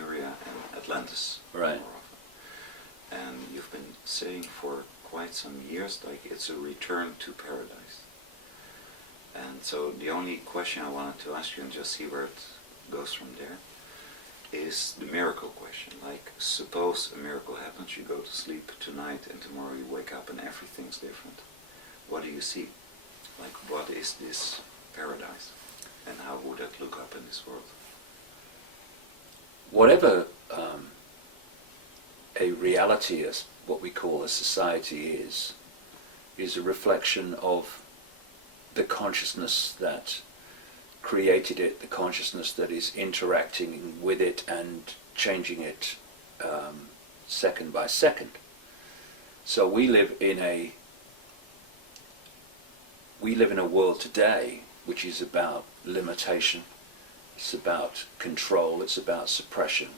Lemuria and Atlantis. Right. More often. And you've been saying for quite some years, like it's a return to paradise. And so the only question I wanted to ask you, and just see where it goes from there, is the miracle question. Like, suppose a miracle happens, you go to sleep tonight and tomorrow you wake up and everything's different. What do you see? Like, what is this paradise? And how would that look up in this world? Whatever a reality, as what we call a society is a reflection of the consciousness that created it, the consciousness that is interacting with it and changing it second by second. So we live in a world today which is about limitation, it's about control, it's about suppression,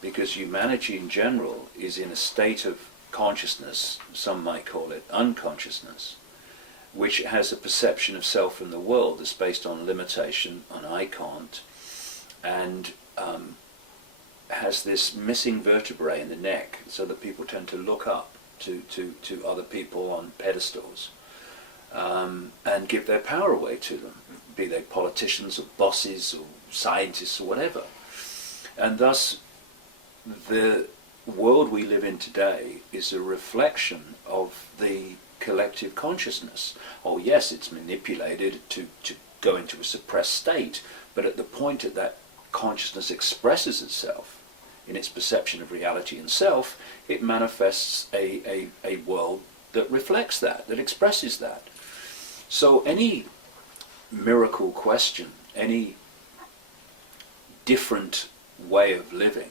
because humanity in general is in a state of consciousness, some might call it unconsciousness, which has a perception of self and the world that's based on limitation, on I can't, and has this missing vertebrae in the neck, so that people tend to look up to other people on pedestals and give their power away to them, be they politicians or bosses or scientists or whatever. And thus the world we live in today is a reflection of the collective consciousness. Oh yes, it's manipulated to go into a suppressed state, but at the point that that consciousness expresses itself in its perception of reality and self, it manifests a world that reflects that, that expresses that. So any miracle question, any different way of living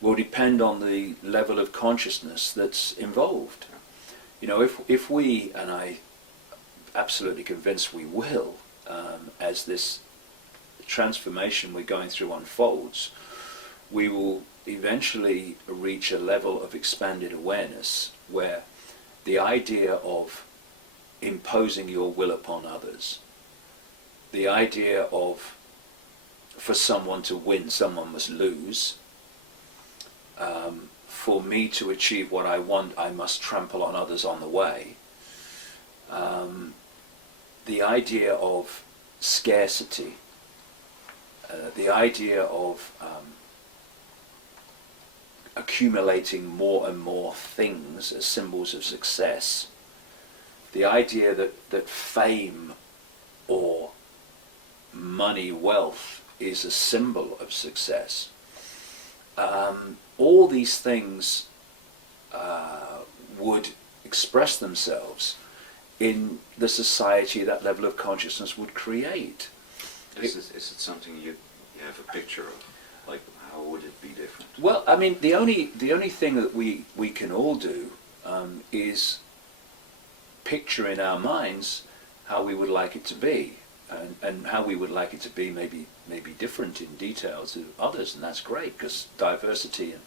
will depend on the level of consciousness that's involved. You know, if we, and I'm absolutely convinced we will, as this transformation we're going through unfolds, we will eventually reach a level of expanded awareness where the idea of imposing your will upon others, the idea of for someone to win, someone must lose, for me to achieve what I want, I must trample on others on the way. The idea of scarcity, the idea of accumulating more and more things as symbols of success, the idea that fame or money, wealth is a symbol of success. All these things would express themselves in the society that level of consciousness would create. Is it something you have a picture of? Like, how would it be different? Well, I mean, the only thing that we can all do is picture in our minds how we would like it to be, and how we would like it to be maybe different in detail to others, and that's great, because diversity and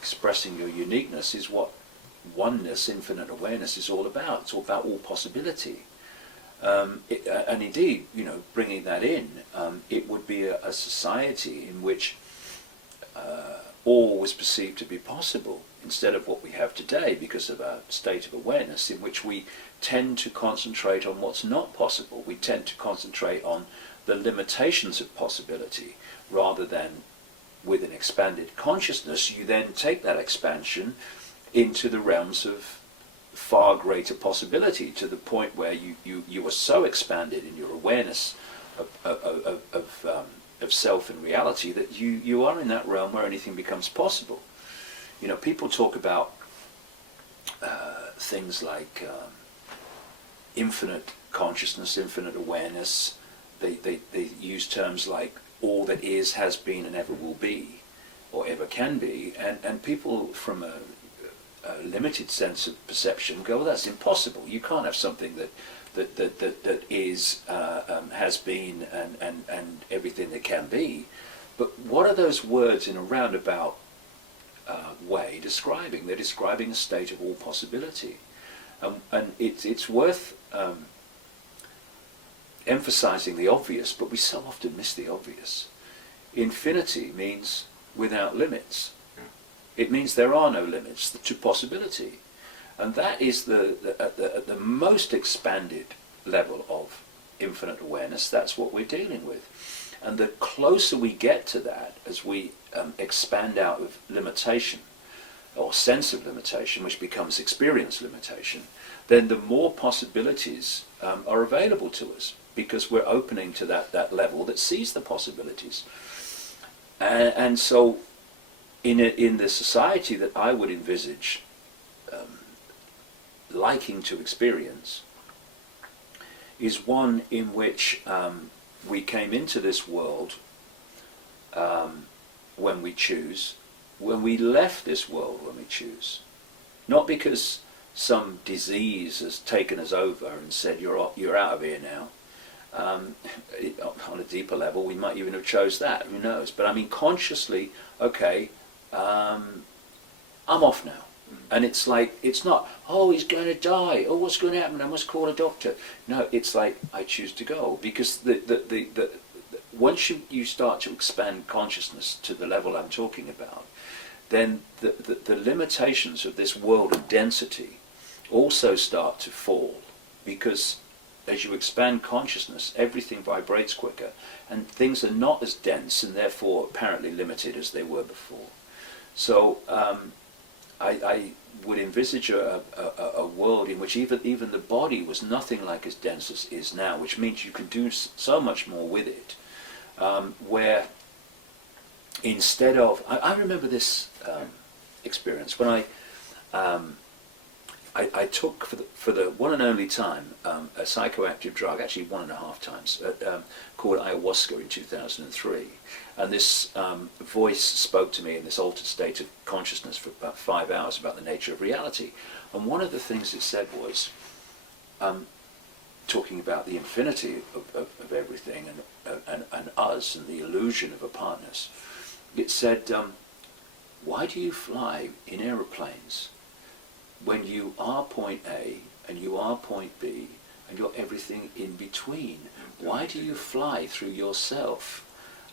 expressing your uniqueness is what oneness, infinite awareness is all about. It's all about all possibility. And indeed, you know, bringing that in, it would be a society in which all was perceived to be possible, instead of what we have today, because of our state of awareness, in which we tend to concentrate on what's not possible. We tend to concentrate on the limitations of possibility, rather than with an expanded consciousness, you then take that expansion into the realms of far greater possibility, to the point where you are so expanded in your awareness of self and reality that you are in that realm where anything becomes possible. You know, people talk about things like infinite consciousness, infinite awareness. They use terms like all that is, has been, and ever will be, or ever can be, and people from a limited sense of perception go, well, that's impossible. You can't have something that is, has been, and everything that can be. But what are those words in a roundabout way describing? They're describing a state of all possibility, and it's worth emphasizing the obvious, but we so often miss the obvious. infinity means without limits. It means there are no limits to possibility. And that is at the most expanded level of infinite awareness. That's what we're dealing with. And the closer we get to that, as we expand out of limitation, or sense of limitation, which becomes experience limitation, then the more possibilities are available to us, because we're opening to that level that sees the possibilities. And so in the society that I would envisage liking to experience is one in which we came into this world when we choose, when we left this world when we choose. Not because some disease has taken us over and said, you're out of here now. On a deeper level, we might even have chose that, who knows. But I mean, consciously, okay, I'm off now. And it's like, it's not, oh, he's going to die, oh, what's going to happen, I must call a doctor. No, it's like, I choose to go. Because once you start to expand consciousness to the level I'm talking about, then the limitations of this world of density also start to fall. Because as you expand consciousness, everything vibrates quicker, and things are not as dense and therefore apparently limited as they were before. So I would envisage a world in which even the body was nothing like as dense as it is now, which means you can do so much more with it, where instead of... I remember this experience when I took for the one and only time a psychoactive drug, actually 1.5 times, called ayahuasca in 2003. And this voice spoke to me in this altered state of consciousness for about 5 hours about the nature of reality. And one of the things it said was, talking about the infinity of everything and us and the illusion of apartness, it said, why do you fly in aeroplanes when you are point A and you are point B and you're everything in between? Why do you fly through yourself?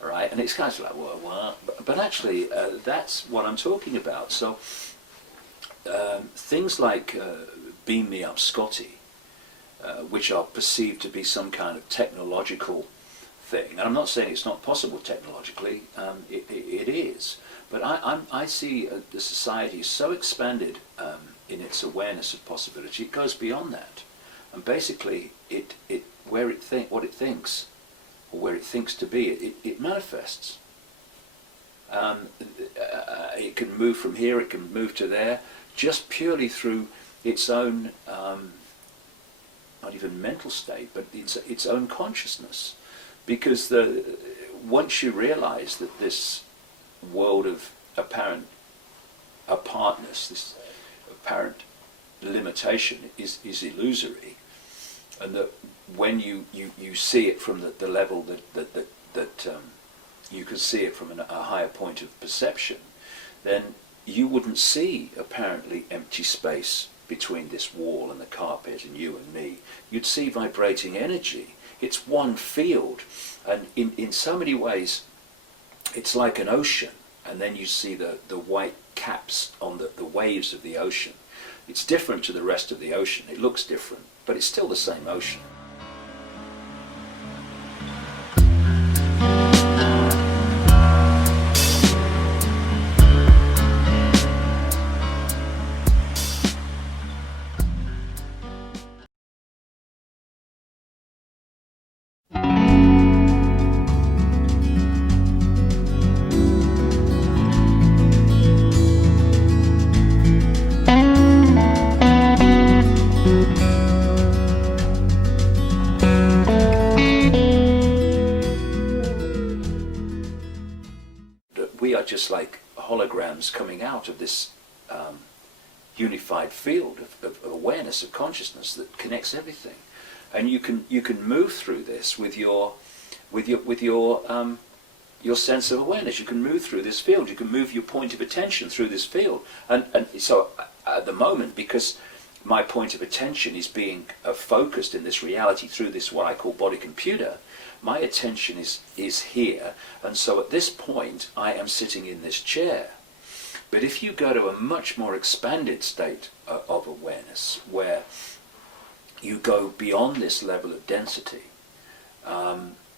All right, and it's kind of like, well, what? But actually, that's what I'm talking about. So things like Beam Me Up Scotty, which are perceived to be some kind of technological thing, and I'm not saying it's not possible technologically, it is, but I see the society is so expanded in its awareness of possibility, it goes beyond that, and basically what it thinks, or where it thinks to be, it manifests. It can move from here, it can move to there, just purely through its own, not even mental state, but its own consciousness. Because once you realize that this world of apparent apartness, this apparent limitation is illusory, and that when you see it from the level that you can see it from a higher point of perception, then you wouldn't see apparently empty space between this wall and the carpet and you and me. You'd see vibrating energy. It's one field, and in so many ways it's like an ocean, and then you see the white caps on the waves of the ocean. It's different to the rest of the ocean. It looks different, but it's still the same ocean. We are just like holograms coming out of this unified field of awareness, of consciousness that connects everything, and you can move through this with your sense of awareness. You can move through this field. You can move your point of attention through this field, and so at the moment, because my point of attention is being focused in this reality through this what I call body computer, my attention is here, and so at this point I am sitting in this chair. But if you go to a much more expanded state of awareness, where you go beyond this level of density,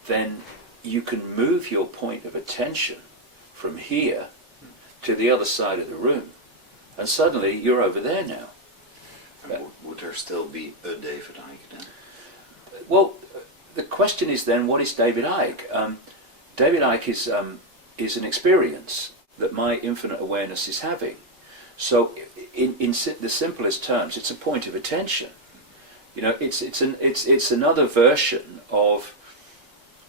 then you can move your point of attention from here to the other side of the room, and suddenly you're over there now. And would there still be a David Icke then? Well, the question is then, what is David Icke? David Icke is an experience that my infinite awareness is having. So in the simplest terms, it's a point of attention. You know, it's another version of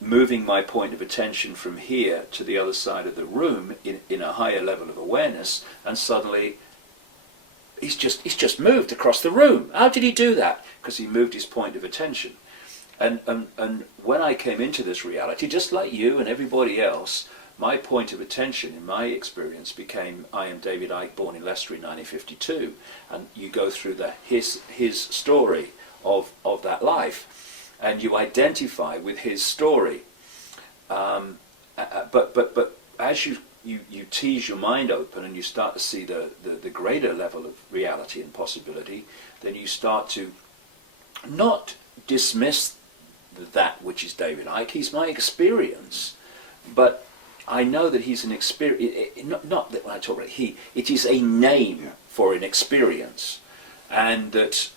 moving my point of attention from here to the other side of the room in a higher level of awareness, and suddenly he's just moved across the room. How did he do that? Because he moved his point of attention. And when I came into this reality, just like you and everybody else, my point of attention in my experience became, I am David Icke, born in Leicester in 1952, and you go through his story of that life, and you identify with his story. But as you tease your mind open and you start to see the greater level of reality and possibility, then you start to not dismiss that which is David Icke. He's my experience, but I know that he's an experience. Not that when I talk about he, it is a name for an experience, and that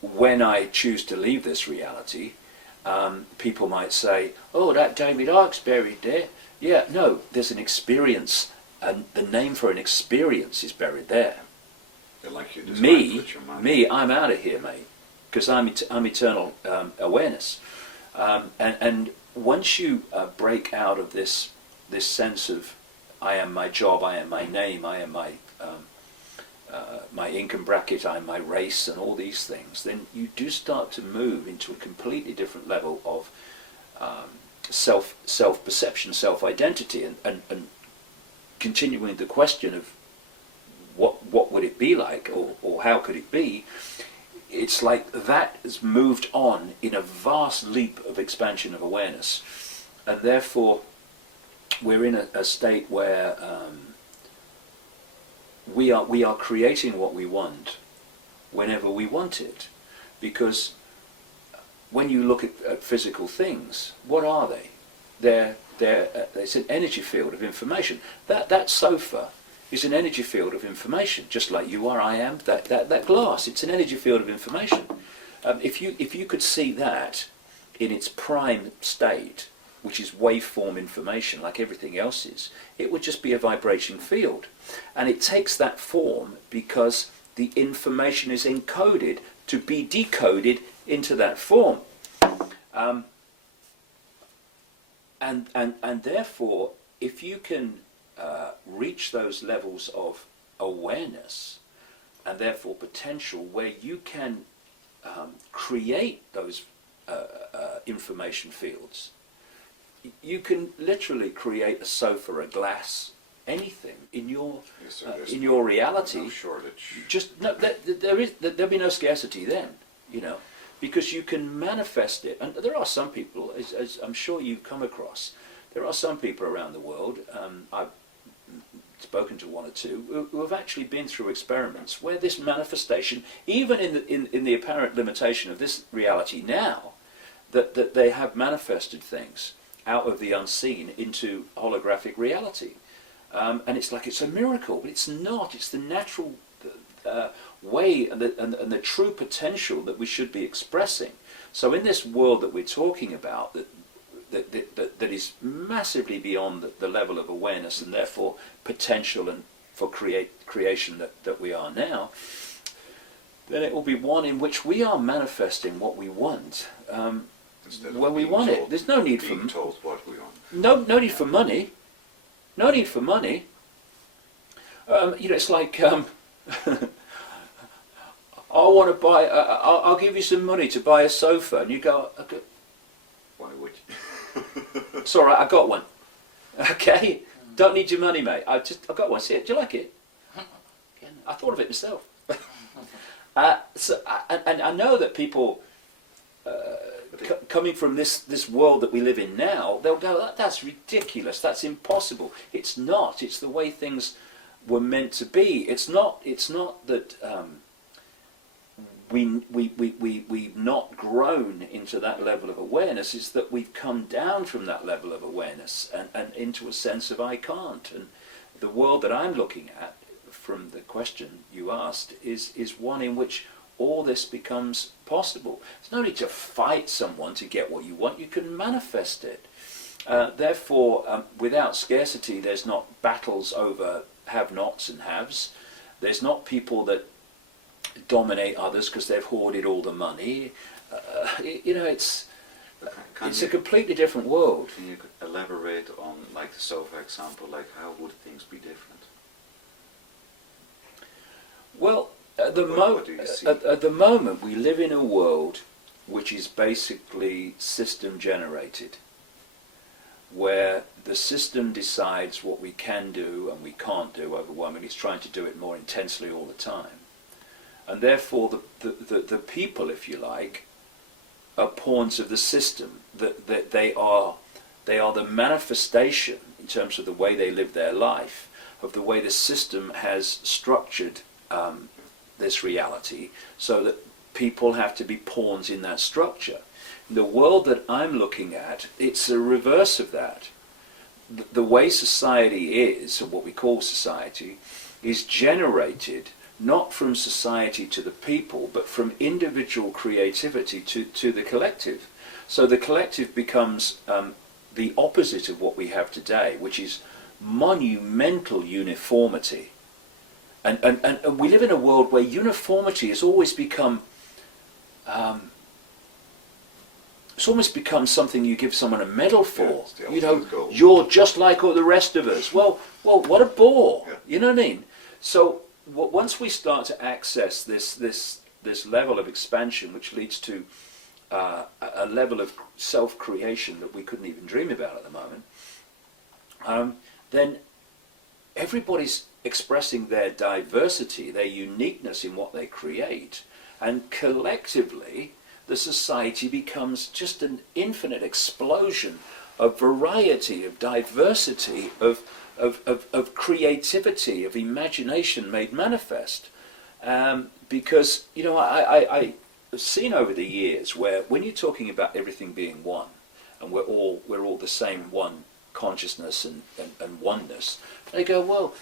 when I choose to leave this reality, people might say, "Oh, that David Icke's buried there." Yeah, no, there's an experience, and the name for an experience is buried there. Like you described with your mind. Me, I'm out of here, mate, because I'm eternal awareness, and once you break out of this sense of I am my job, I am my name, I am my income bracket, I'm my race, and all these things, then you do start to move into a completely different level of self-perception, self-identity, and continuing the question of what would it be like, or how could it be. It's like that has moved on in a vast leap of expansion of awareness, and therefore we're in a state where we are creating what we want whenever we want it, because when you look at physical things, what are they? It's an energy field of information. That sofa is an energy field of information, just like you are, I am. That glass, it's an energy field of information. If you could see that in its prime state, which is waveform information like everything else is, it would just be a vibrating field. And it takes that form because the information is encoded to be decoded into that form. And therefore, if you can reach those levels of awareness and therefore potential where you can create those information fields, you can literally create a sofa, a glass, anything in your reality. No shortage. Just no, there'll be no scarcity then, you know, because you can manifest it. And there are some people, as I'm sure you've come across, there are some people around the world. I've spoken to one or two who have actually been through experiments where this manifestation, even in the apparent limitation of this reality now, that they have manifested things out of the unseen into holographic reality. And it's like it's a miracle, but it's not. It's the natural way and the true potential that we should be expressing. So in this world that we're talking about, that is massively beyond the level of awareness and therefore potential and for creation that we are now, then it will be one in which we are manifesting what we want. When we want it, there's no need for told what we want. No need for money. No need for money. You know, it's like I want to buy. I'll give you some money to buy a sofa, and you go. Okay. Why would you? It's all right. I got one. Okay. Don't need your money, mate. I got one. See it? Do you like it? I thought of it myself. And I know that people coming from this world that we live in now, they'll go, that's ridiculous, that's impossible. It's not. It's the way things were meant to be. It's not that we've not grown into that level of awareness. It's that we've come down from that level of awareness and into a sense of I can't. And the world that I'm looking at, from the question you asked, is one in which all this becomes possible. There's no need to fight someone to get what you want. You can manifest it. Therefore, without scarcity, there's not battles over have-nots and haves. There's not people that dominate others because they've hoarded all the money. It's a completely different world. Can you elaborate on, like the sofa example, like how would things be different? Well, at the moment we live in a world which is basically system generated, where the system decides what we can do and we can't do overwhelmingly. It's trying to do it more intensely all the time. And therefore the people, if you like, are pawns of the system. That they are the manifestation, in terms of the way they live their life, of the way the system has structured this reality, so that people have to be pawns in that structure. The world that I'm looking at, it's a reverse of that. The way society is, or what we call society, is generated not from society to the people, but from individual creativity to the collective. So the collective becomes the opposite of what we have today, which is monumental uniformity. And we live in a world where uniformity has always become it's almost become something you give someone a medal for. Yeah, you're just like all the rest of us. Well, what a bore. Yeah. You know what I mean? So once we start to access this level of expansion, which leads to a level of self-creation that we couldn't even dream about at the moment, then everybody's expressing their diversity, their uniqueness in what they create, and collectively the society becomes just an infinite explosion of variety, of diversity, of creativity, of imagination made manifest. Because, I've seen over the years where when you're talking about everything being one, and we're all the same one consciousness and oneness, they go, well,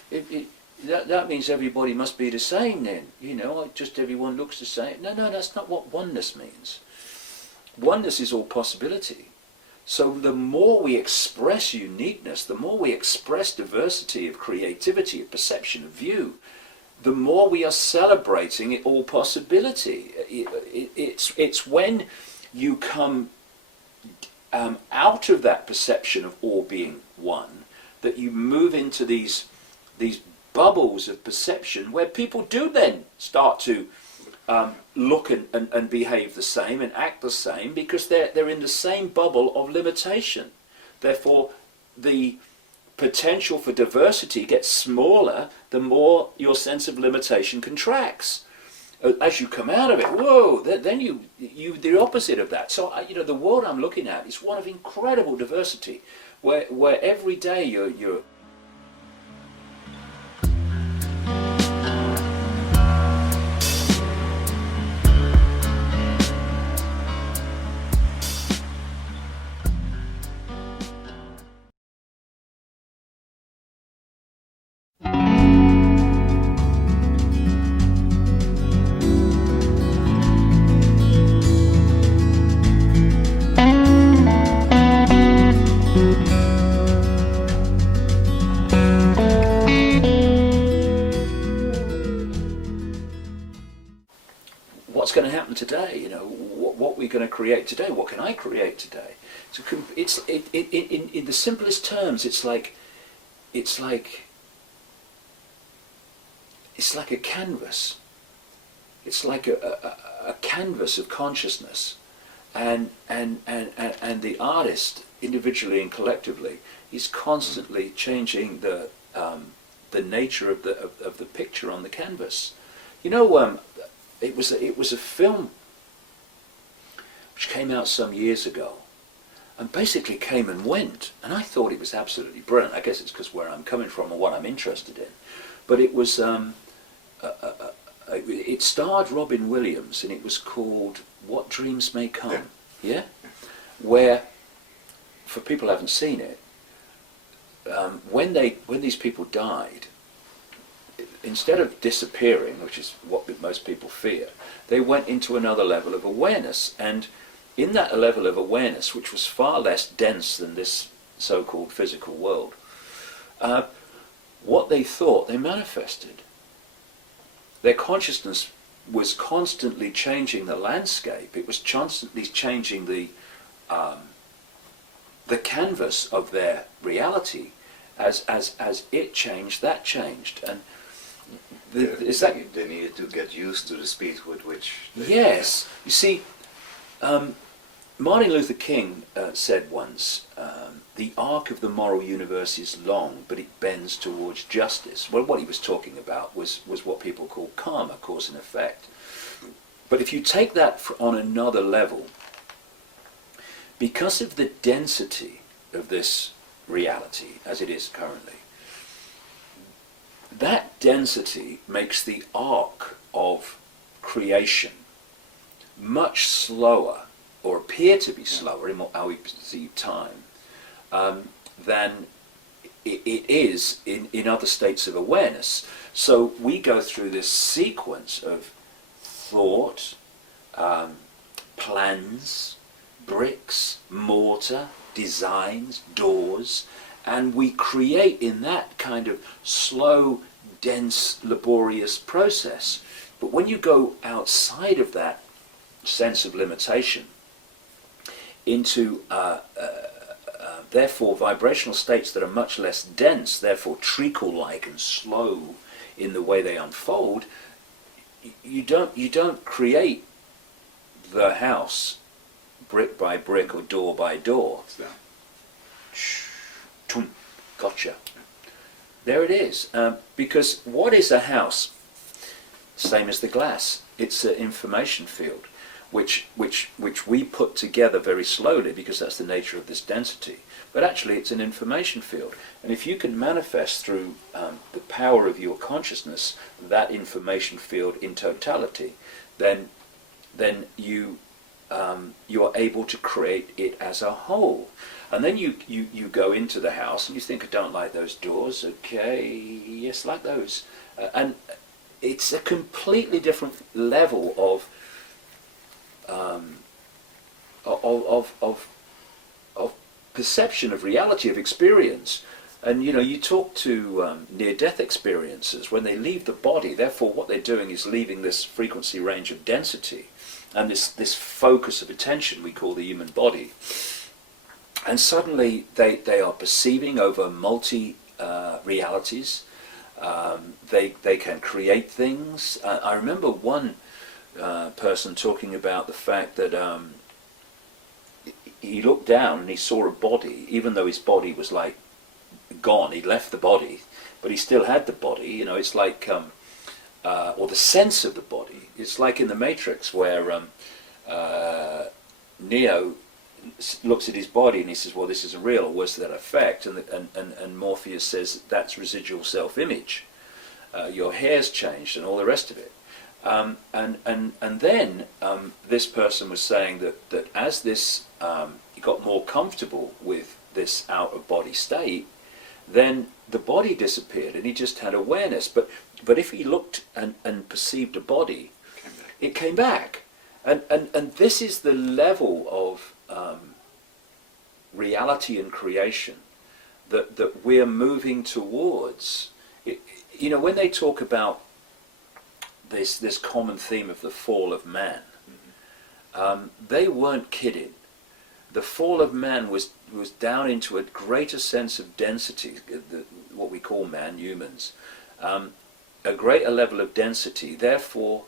that means everybody must be the same then. Just everyone looks the same. No, that's not what oneness means. Oneness is all possibility. So the more we express uniqueness, the more we express diversity of creativity, of perception, of view, the more we are celebrating all possibility. It's when you come out of that perception of all being one that you move into these bubbles of perception where people do then start to look and behave the same and act the same, because they're in the same bubble of limitation. Therefore, the potential for diversity gets smaller the more your sense of limitation contracts. As you come out of it, whoa, then you the opposite of that. So the world I'm looking at is one of incredible diversity, where every day you're going to happen today, what we're going to create today, what can I create today? So it's in the simplest terms, it's like a canvas. It's like a canvas of consciousness, and the artist, individually and collectively, is constantly changing the nature of the picture on the canvas. It was a film which came out some years ago, and basically came and went. And I thought it was absolutely brilliant. I guess it's because where I'm coming from and what I'm interested in. But it was, it starred Robin Williams, and it was called What Dreams May Come. Yeah? Where, for people who haven't seen it, when these people died, instead of disappearing, which is what most people fear, they went into another level of awareness. And in that level of awareness, which was far less dense than this so-called physical world, what they thought, they manifested. Their consciousness was constantly changing the landscape. It was constantly changing the canvas of their reality. As it changed, that changed. And they needed to get used to the speed with which... Yes. You see, Martin Luther King said once, the arc of the moral universe is long, but it bends towards justice. Well, what he was talking about was what people call karma, cause and effect. But if you take that on another level, because of the density of this reality as it is currently, that density makes the arc of creation much slower, or appear to be slower in how we perceive time, than it is in other states of awareness. So we go through this sequence of thought, plans, bricks, mortar, designs, doors, and we create in that kind of slow, dense, laborious process. But when you go outside of that sense of limitation into therefore vibrational states that are much less dense, therefore treacle-like and slow in the way they unfold, you don't create the house brick by brick or door by door. Gotcha. There it is. Because what is a house? Same as the glass. It's an information field, which we put together very slowly because that's the nature of this density. But actually it's an information field. And if you can manifest through the power of your consciousness that information field in totality, then you are able to create it as a whole. And then you go into the house and you think, I don't like those doors. Okay, yes, like those. And it's a completely different level of perception of reality, of experience. And you talk to near-death experiencers when they leave the body. Therefore, what they're doing is leaving this frequency range of density and this focus of attention we call the human body. And suddenly they are perceiving over multi-realities. They can create things. I remember one person talking about the fact that he looked down and he saw a body, even though his body was like gone. He'd left the body, but he still had the body. It's like, or the sense of the body. It's like in the Matrix where Neo looks at his body and he says, well, this isn't real, or what's that effect? And Morpheus says, that's residual self-image. Your hair's changed and all the rest of it. And then this person was saying that as this he got more comfortable with this out-of-body state, then the body disappeared and he just had awareness. But if he looked and perceived a body, it came back. And this is the level of reality and creation that we're moving towards. When they talk about this common theme of the fall of man, they weren't kidding. The fall of man was down into a greater sense of density, what we call man, humans, a greater level of density, therefore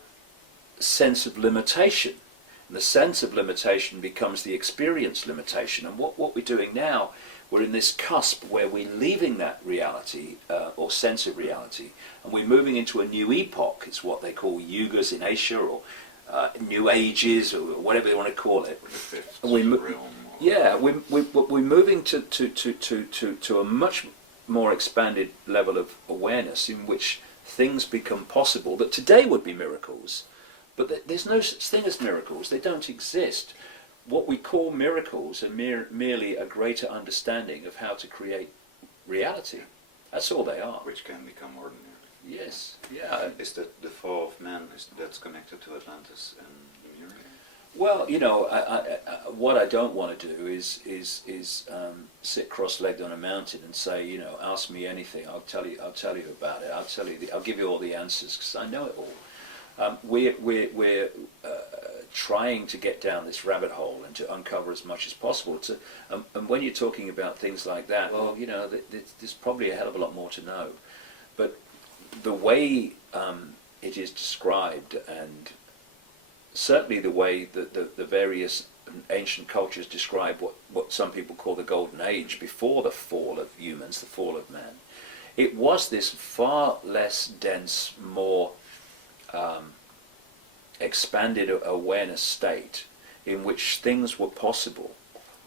sense of limitation. And the sense of limitation becomes the experience limitation. And what we're doing now, we're in this cusp where we're leaving that reality, or sense of reality, and we're moving into a new epoch. It's what they call yugas in Asia, or New Ages, or whatever you want to call it. The fifth We mo- realm. Yeah, we're moving to a much more expanded level of awareness in which things become possible that today would be miracles, but there's no such thing as miracles. They don't exist. What we call miracles are merely a greater understanding of how to create reality. That's all they are. Which can become ordinary. Yes, yeah. Is that the fall of man, that's connected to Atlantis and Lemuria? Well, you know, what I don't want to do is sit cross-legged on a mountain and say, you know, ask me anything. I'll tell you about it. I'll give you all the answers because I know it all. We're trying to get down this rabbit hole and to uncover as much as possible. And when you're talking about things like that, well, you know, there's probably a hell of a lot more to know. But the way it is described, and certainly the way that the various ancient cultures describe what some people call the golden age before the fall of humans, the fall of man, it was this far less dense, more expanded awareness state in which things were possible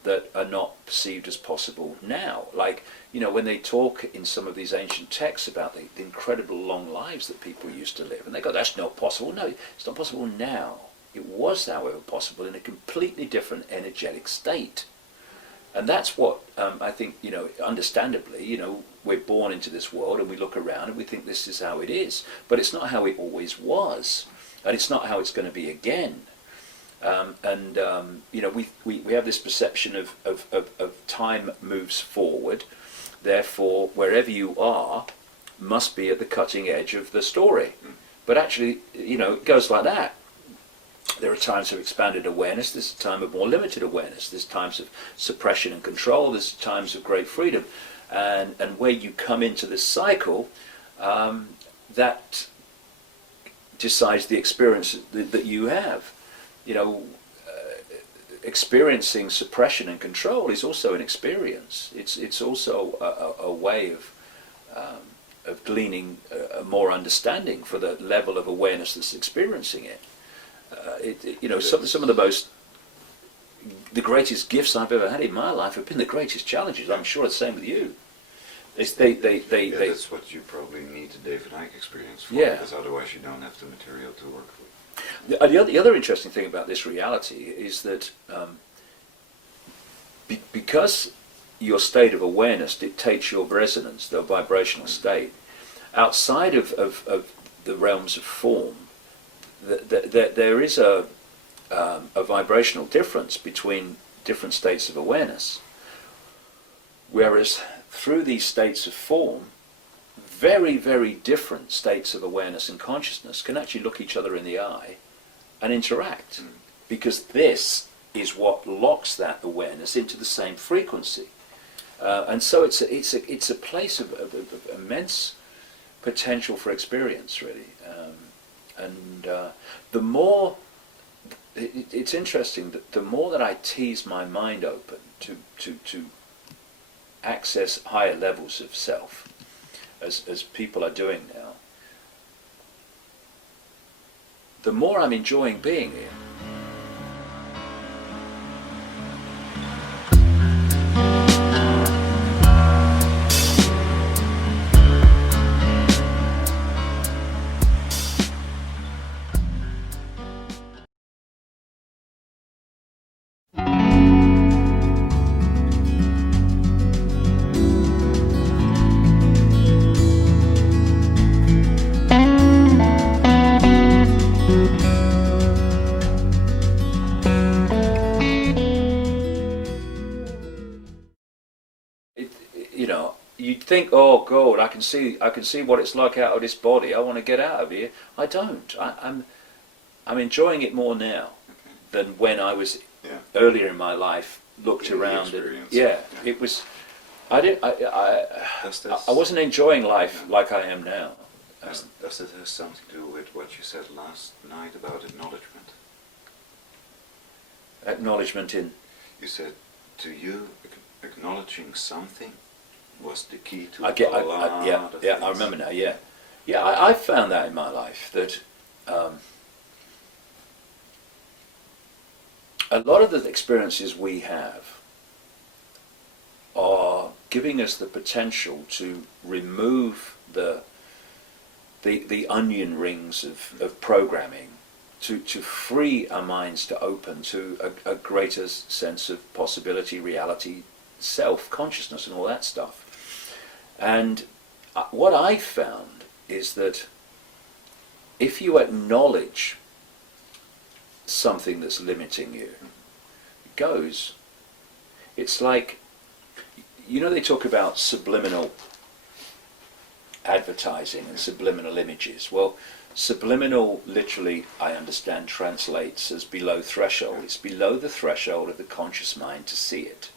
that are not perceived as possible now. Like, you know, when they talk in some of these ancient texts about the incredible long lives that people used to live, and they go, that's not possible. No, it's not possible now. It was, however, possible in a completely different energetic state. And that's what I think, you know, understandably, you know, we're born into this world and we look around and we think this is how it is. But it's not how it always was. And it's not how it's going to be again. You know, we have this perception of time moves forward. Therefore, wherever you are must be at the cutting edge of the story. But actually, you know, it goes like that. There are times of expanded awareness, there's a time of more limited awareness, there's times of suppression and control, there's times of great freedom. And where you come into this cycle, that decides the experience that you have. You know, experiencing suppression and control is also an experience. It's also a way of gleaning more understanding for the level of awareness that's experiencing it. You know, some of the greatest gifts I've ever had in my life have been the greatest challenges. I'm sure it's the same with you. That's what you probably need the David and Huib experience for, because otherwise you don't have the material to work with. The other interesting thing about this reality is that because your state of awareness dictates your resonance, the vibrational state, outside of the realms of form, there is a vibrational difference between different states of awareness. Whereas through these states of form, very, very different states of awareness and consciousness can actually look each other in the eye and interact, because this is what locks that awareness into the same frequency. And so it's a place of immense potential for experience, really. The more, it's interesting that the more that I tease my mind open to access higher levels of self, as people are doing now, the more I'm enjoying being here. You know, you'd think, oh God, I can see what it's like out of this body. I want to get out of here. I don't. I'm enjoying it more now than when I was earlier in my life. Looked around and it was. I wasn't enjoying life like I am now. Does it have something to do with what you said last night about acknowledgement? Acknowledgement in. You said to you, acknowledging something was the key to I remember now. I found that in my life that a lot of the experiences we have are giving us the potential to remove the onion rings of programming, to free our minds to open to a greater sense of possibility, reality, self-consciousness and all that stuff. And what I found is that if you acknowledge something that's limiting you, it goes. It's like, you know, they talk about subliminal advertising and subliminal images. Well, subliminal literally, I understand, translates as below threshold. It's below the threshold of the conscious mind to see it.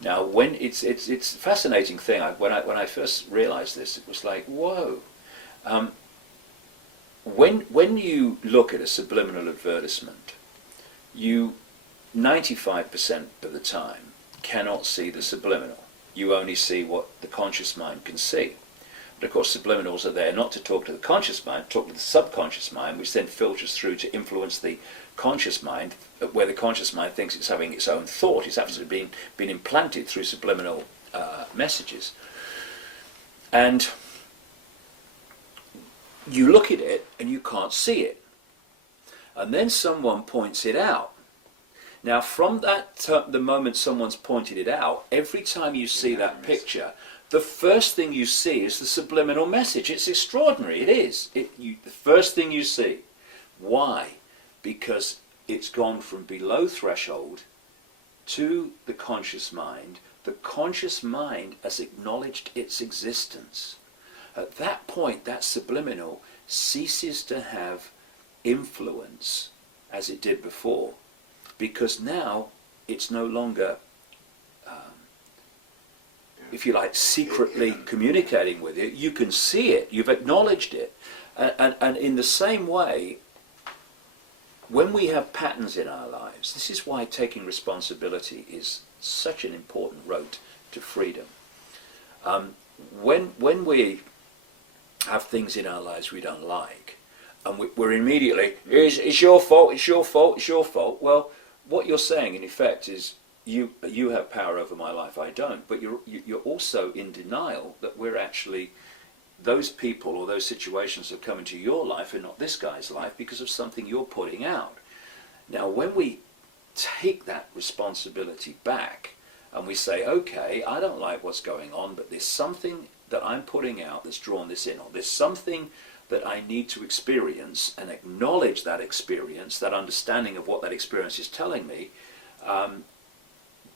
Now, when it's a fascinating thing. When I first realized this, it was like, whoa. When you look at a subliminal advertisement, you 95% of the time cannot see the subliminal. You only see what the conscious mind can see. But of course, subliminals are there not to talk to the conscious mind, talk to the subconscious mind, which then filters through to influence the conscious mind, where the conscious mind thinks it's having its own thought. It's actually been implanted through subliminal messages. And you look at it and you can't see it. And then someone points it out. Now, from the moment someone's pointed it out, every time you see that picture, the first thing you see is the subliminal message. It's extraordinary. It is. The first thing you see. Why? Because it's gone from below threshold to the conscious mind. The conscious mind has acknowledged its existence. At that point, that subliminal ceases to have influence as it did before, because now it's no longer, if you like, secretly communicating with you. You can see it, you've acknowledged it. And in the same way, when we have patterns in our lives, this is why taking responsibility is such an important road to freedom. When we have things in our lives we don't like, and we're immediately, it's your fault, it's your fault, it's your fault. Well, what you're saying in effect is, you have power over my life, I don't. But you're also in denial that we're actually, those people or those situations that come into your life are not this guy's life because of something you're putting out. Now, when we take that responsibility back and we say, okay, I don't like what's going on, but there's something that I'm putting out that's drawn this in, or there's something that I need to experience, and acknowledge that experience, that understanding of what that experience is telling me,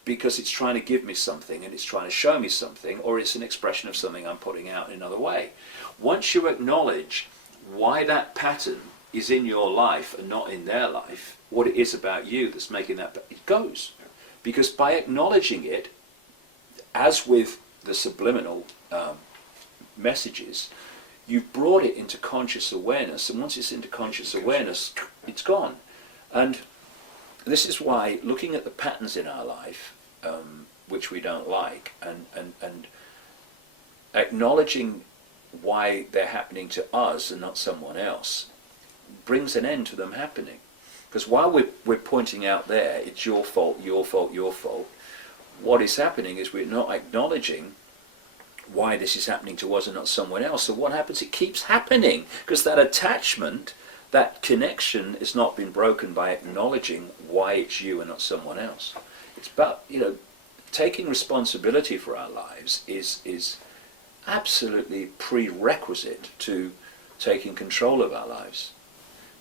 because it's trying to give me something and it's trying to show me something, or it's an expression of something I'm putting out in another way. Once you acknowledge why that pattern is in your life and not in their life, what it is about you that's making that, it goes. Because by acknowledging it, as with the subliminal messages, you've brought it into conscious awareness, and once it's into conscious awareness, it's gone. And this is why looking at the patterns in our life, which we don't like, and acknowledging why they're happening to us and not someone else, brings an end to them happening. Because while we're pointing out there, it's your fault, your fault, your fault, what is happening is we're not acknowledging why this is happening to us and not someone else. So what happens? It keeps happening, because that attachment, that connection has not been broken by acknowledging why it's you and not someone else. It's about, taking responsibility for our lives is absolutely prerequisite to taking control of our lives.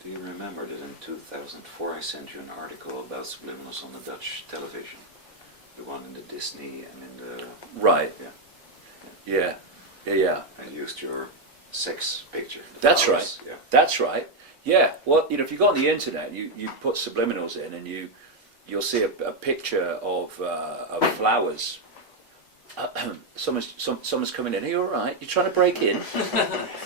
Do you remember that in 2004 I sent you an article about subliminals on the Dutch television? The one in the Disney and in the... Right. Yeah. Yeah. I used your sex picture. That's flowers. right. Yeah. That's right. Yeah. Well, if you go on the internet, you put subliminals in, and you'll see a picture of flowers. Someone's coming in. Are you all right? You trying to break in?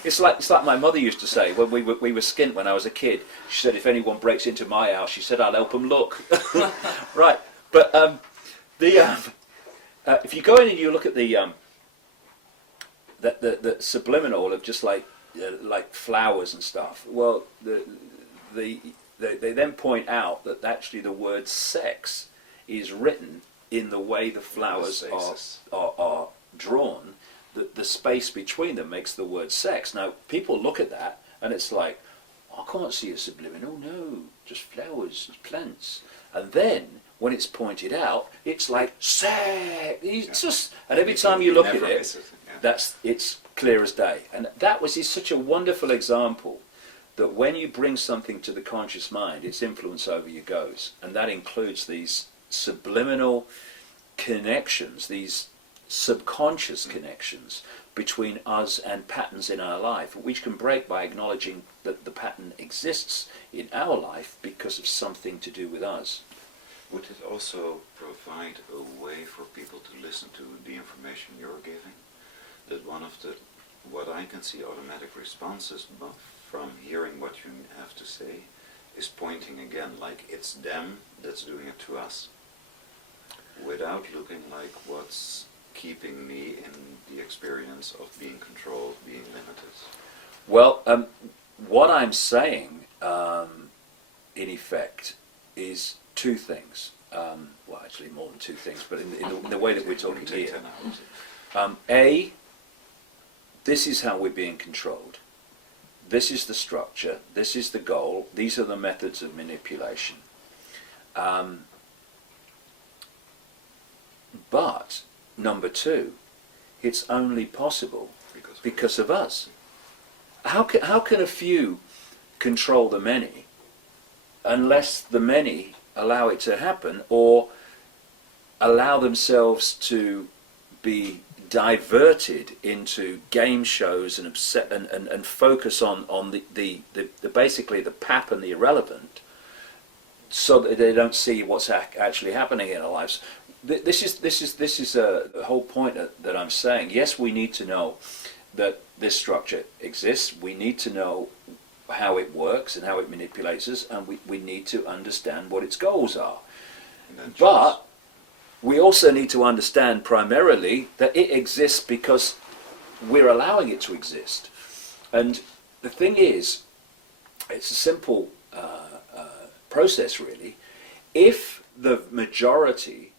It's like my mother used to say when we were skint when I was a kid. She said, if anyone breaks into my house, she said, I'll help them look. Right. But if you go in and you look at the subliminal of just like flowers and stuff, well, they then point out that actually the word sex is written in the way the flowers are drawn. The space between them makes the word sex. Now, people look at that and it's like, I can't see a subliminal, no, just flowers, plants. And then, when it's pointed out, it's like, sex! It's just, and every time you look at it, it's clear as day. And that is such a wonderful example that when you bring something to the conscious mind, its influence over you goes. And that includes these subliminal connections, these subconscious connections between us and patterns in our life, which can break by acknowledging that the pattern exists in our life because of something to do with us. Would it also provide a way for people to listen to the information you're giving? That one of the, what I can see automatic responses from hearing what you have to say is pointing again, like it's them that's doing it to us, without looking like what's keeping me in the experience of being controlled, being limited. Well, what I'm saying, in effect, is two things. Well, actually more than two things, but in the way that we're talking here. A, this is how we're being controlled. This is the structure, this is the goal, these are the methods of manipulation. But, number two, it's only possible because of us. How can a few control the many unless the many allow it to happen or allow themselves to be diverted into game shows and focus on the basically the pap and the irrelevant, so that they don't see what's actually happening in our lives. This is the whole point that I'm saying. Yes, we need to know that this structure exists. We need to know how it works and how it manipulates us, and we need to understand what its goals are. But we also need to understand primarily that it exists because we're allowing it to exist. And the thing is, it's a simple process really. If the majority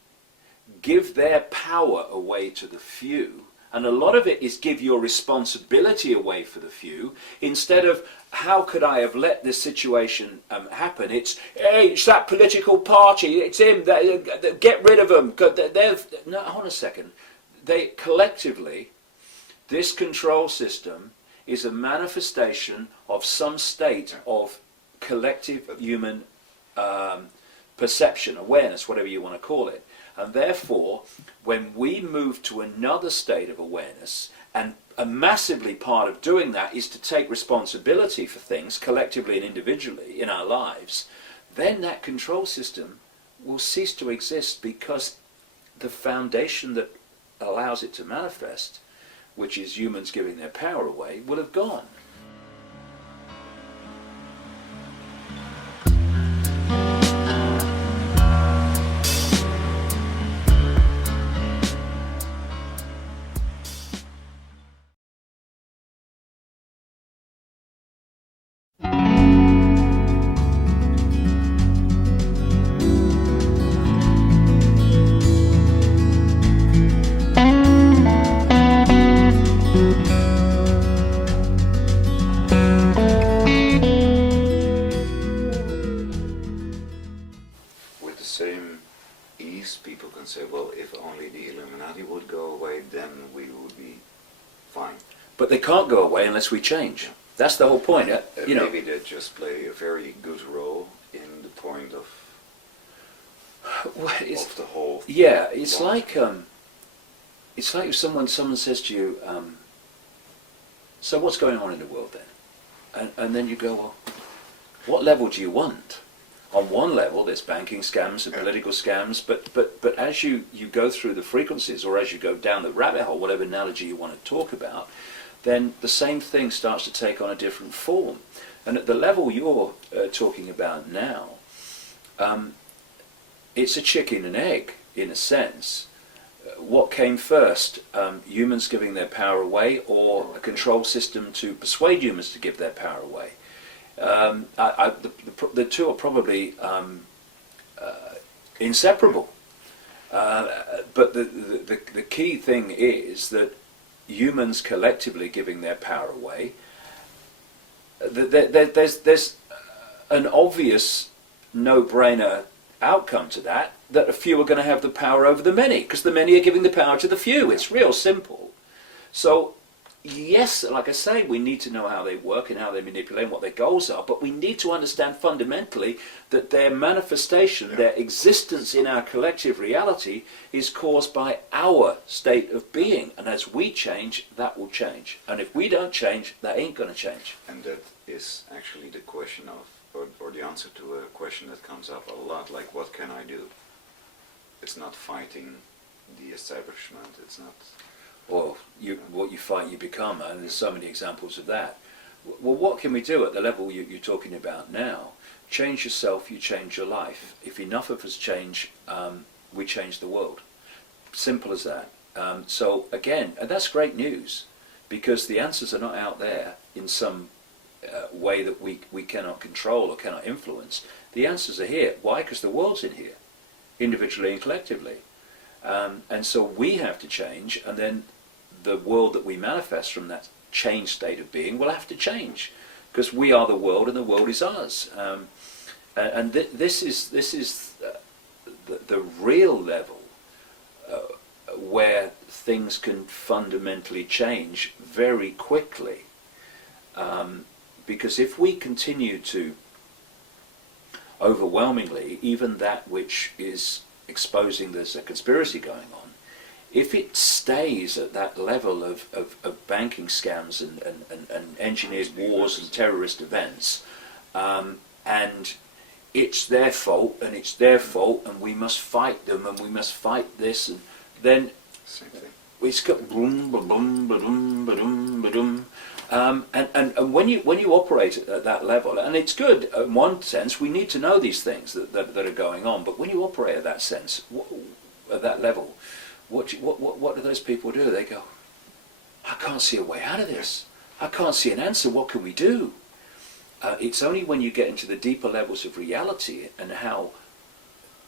give their power away to the few, and a lot of it is give your responsibility away for the few, instead of how could I have let this situation happen, it's, hey, it's that political party, it's him, get rid of them. No, hold on a second. They collectively, this control system is a manifestation of some state of collective human perception, awareness, whatever you want to call it. And therefore, when we move to another state of awareness, and a massively part of doing that is to take responsibility for things collectively and individually in our lives, then that control system will cease to exist, because the foundation that allows it to manifest, which is humans giving their power away, will have gone. But they can't go away unless we change. That's the whole point. Maybe they just play a very good role in the point of the whole. Yeah, it's like if someone says to you, so what's going on in the world then? And then you go, well, what level do you want? On one level, there's banking scams and political scams, but as you go through the frequencies, or as you go down the rabbit hole, whatever analogy you want to talk about, then the same thing starts to take on a different form. And at the level you're talking about now, it's a chicken and egg, in a sense. What came first, humans giving their power away, or a control system to persuade humans to give their power away? The two are probably inseparable. But the key thing is that humans collectively giving their power away, there's an obvious no-brainer outcome to that a few are going to have the power over the many, because the many are giving the power to the few. It's real simple. So yes, like I say, we need to know how they work and how they manipulate and what their goals are, but we need to understand fundamentally that their manifestation, their existence in our collective reality is caused by our state of being. And as we change, that will change. And if we don't change, that ain't going to change. And that is actually the question of, or the answer to a question that comes up a lot, like, what can I do? It's not fighting the establishment, it's not... Or what you fight, you become, and there's so many examples of that. Well, what can we do at the level you're talking about now? Change yourself, you change your life. If enough of us change, we change the world. Simple as that. So again, and that's great news, because the answers are not out there in some way that we cannot control or cannot influence. The answers are here. Why? Because the world's in here, individually and collectively. And so we have to change, and then the world that we manifest from that changed state of being will have to change, because we are the world and the world is us. And this is the real level where things can fundamentally change very quickly. Because if we continue to overwhelmingly, even that which is exposing there's a conspiracy going on, if it stays at that level of banking scams and engineered wars and terrorist events, and it's their fault and it's their fault and we must fight them and we must fight this, and then it's got boom, ba-dum, ba-dum, ba-dum, ba-dum. And when you operate at that level, and it's good in one sense, we need to know these things that are going on, but when you operate at that sense, at that level, what do those people do? They go, I can't see a way out of this. I can't see an answer. What can we do? It's only when you get into the deeper levels of reality and how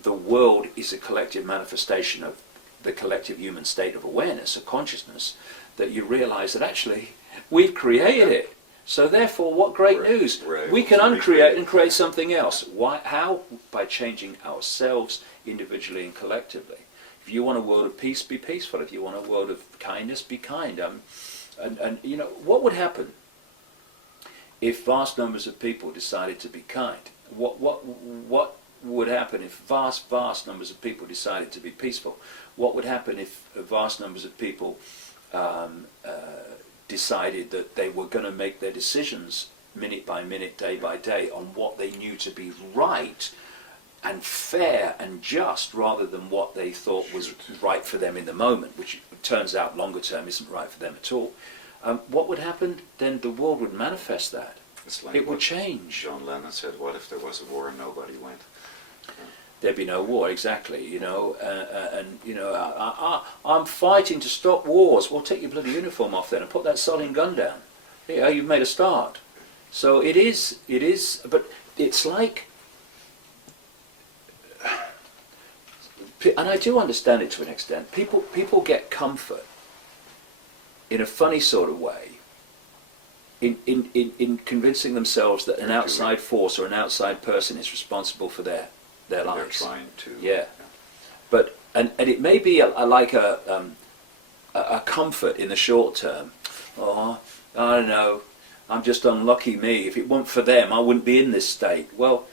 the world is a collective manifestation of the collective human state of awareness, of consciousness, that you realize that actually we've created it. So therefore, what great news. We can uncreate and create something else. Why? How? By changing ourselves individually and collectively. If you want a world of peace, be peaceful. If you want a world of kindness, be kind. And you know, what would happen if vast numbers of people decided to be kind? What would happen if vast numbers of people decided to be peaceful? What would happen if vast numbers of people decided that they were going to make their decisions minute by minute, day by day, on what they knew to be right and fair and just, rather than what they thought was right for them in the moment, which turns out longer term isn't right for them at all? What would happen? Then the world would manifest that. Like it would change. John Lennon said, what if there was a war and nobody went? There'd be no war, exactly, you know, and, you know, I'm fighting to stop wars. Well, take your bloody uniform off then and put that sodding gun down. Yeah, you've made a start. So it is, but it's like, and I do understand it to an extent, people get comfort in a funny sort of way in convincing themselves that an outside force or an outside person is responsible for their lives. They're trying to. Yeah. But and it may be like a comfort in the short term. Oh, I don't know, I'm just unlucky me. If it weren't for them, I wouldn't be in this state. Well,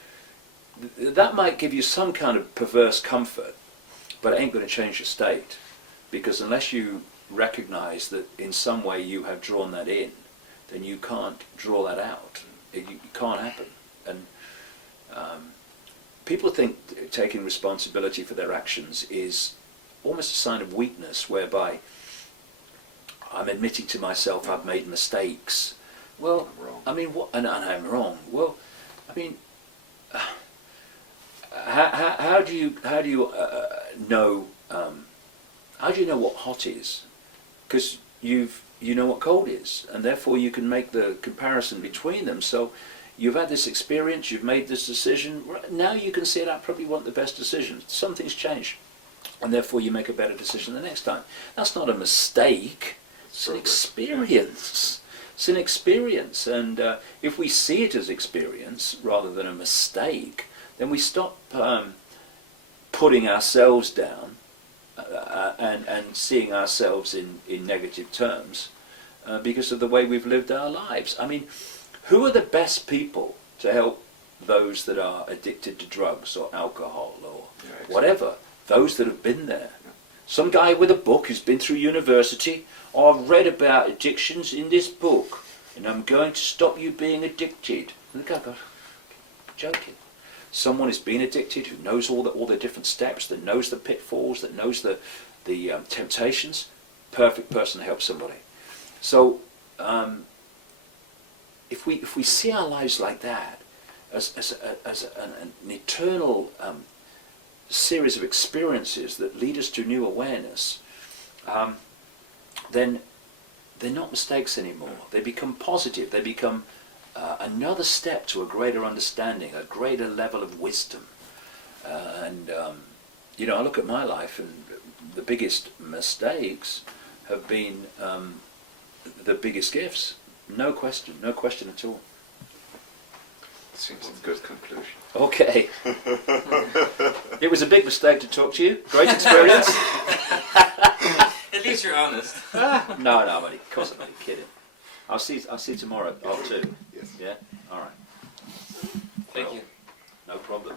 that might give you some kind of perverse comfort, but it ain't going to change your state, because unless you recognize that in some way you have drawn that in, then you can't draw that out. It can't happen. And people think taking responsibility for their actions is almost a sign of weakness, whereby I'm admitting to myself I've made mistakes. Well, I mean, what? And I'm wrong. Well, I mean, how do you know? How do you know what hot is? Because you know what cold is, and therefore you can make the comparison between them. So you've had this experience, you've made this decision, now you can see that probably wasn't the best decision. Something's changed, and therefore you make a better decision the next time. That's not a mistake, it's an experience. It's an experience, and if we see it as experience rather than a mistake, then we stop putting ourselves down and seeing ourselves in negative terms because of the way we've lived our lives. I mean, who are the best people to help those that are addicted to drugs or alcohol or whatever? Those that have been there. Yeah. Some guy with a book who's been through university, I've read about addictions in this book, and I'm going to stop you being addicted. And the guy goes, joking. Someone who's been addicted, who knows all the different steps, that knows the pitfalls, that knows the temptations, perfect person to help somebody. So if we see our lives like that, as an eternal series of experiences that lead us to new awareness, then they're not mistakes anymore. They become positive. They become another step to a greater understanding, a greater level of wisdom. You know, I look at my life, and the biggest mistakes have been the biggest gifts. No question at all. Seems a good conclusion. Okay. It was a big mistake to talk to you. Great experience. At least you're honest. No, buddy. Of course I'm only kidding. I'll see you tomorrow at 2:30. Yes. Yeah? All right. Thank you. No problem.